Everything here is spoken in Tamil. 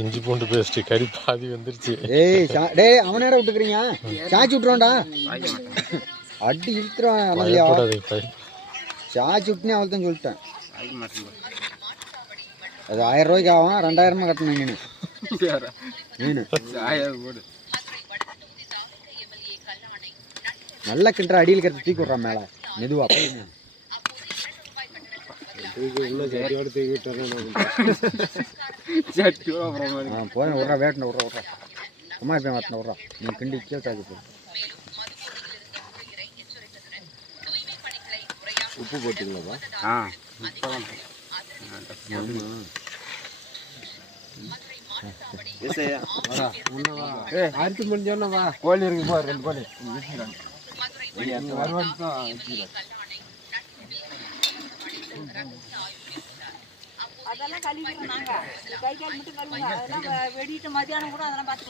இஞ்சி பூண்டு பேஸ்ட் கறி பாதி வந்துருச்சு. டேய் அவனேட விட்டுக்கிறீங்க, சாச்சி விட்டுருவான்டா. அடி இழுத்துருவான். சாச்சி விட்டுனே அவள் தான் சொல்லிட்டேன். அது 1000 ரூபாய்க்கு ஆகும், 2000 கட்டணும் மீன். நல்லா கிண்டுற, அடியில் கருத்து தூக்கி விட்றான் மேலே மெதுவா. போய் விட்றா, வேட்டணும் விட்றா சும்மா போய் மாட்டின விட்றா. நீ கிண்டி சாச்சி போ. உப்பு போட்டுங்களாப்பா? அரிசி முடிஞ்சோன்னா கோழி இருக்கு போ, 2 கோழி அதெல்லாம் கழுவிடுறோம் நாங்க. கை கால் மட்டும் கழுவுங்க. அதெல்லாம் வெடிட்டு மதியானம் கூட அதெல்லாம் பார்த்து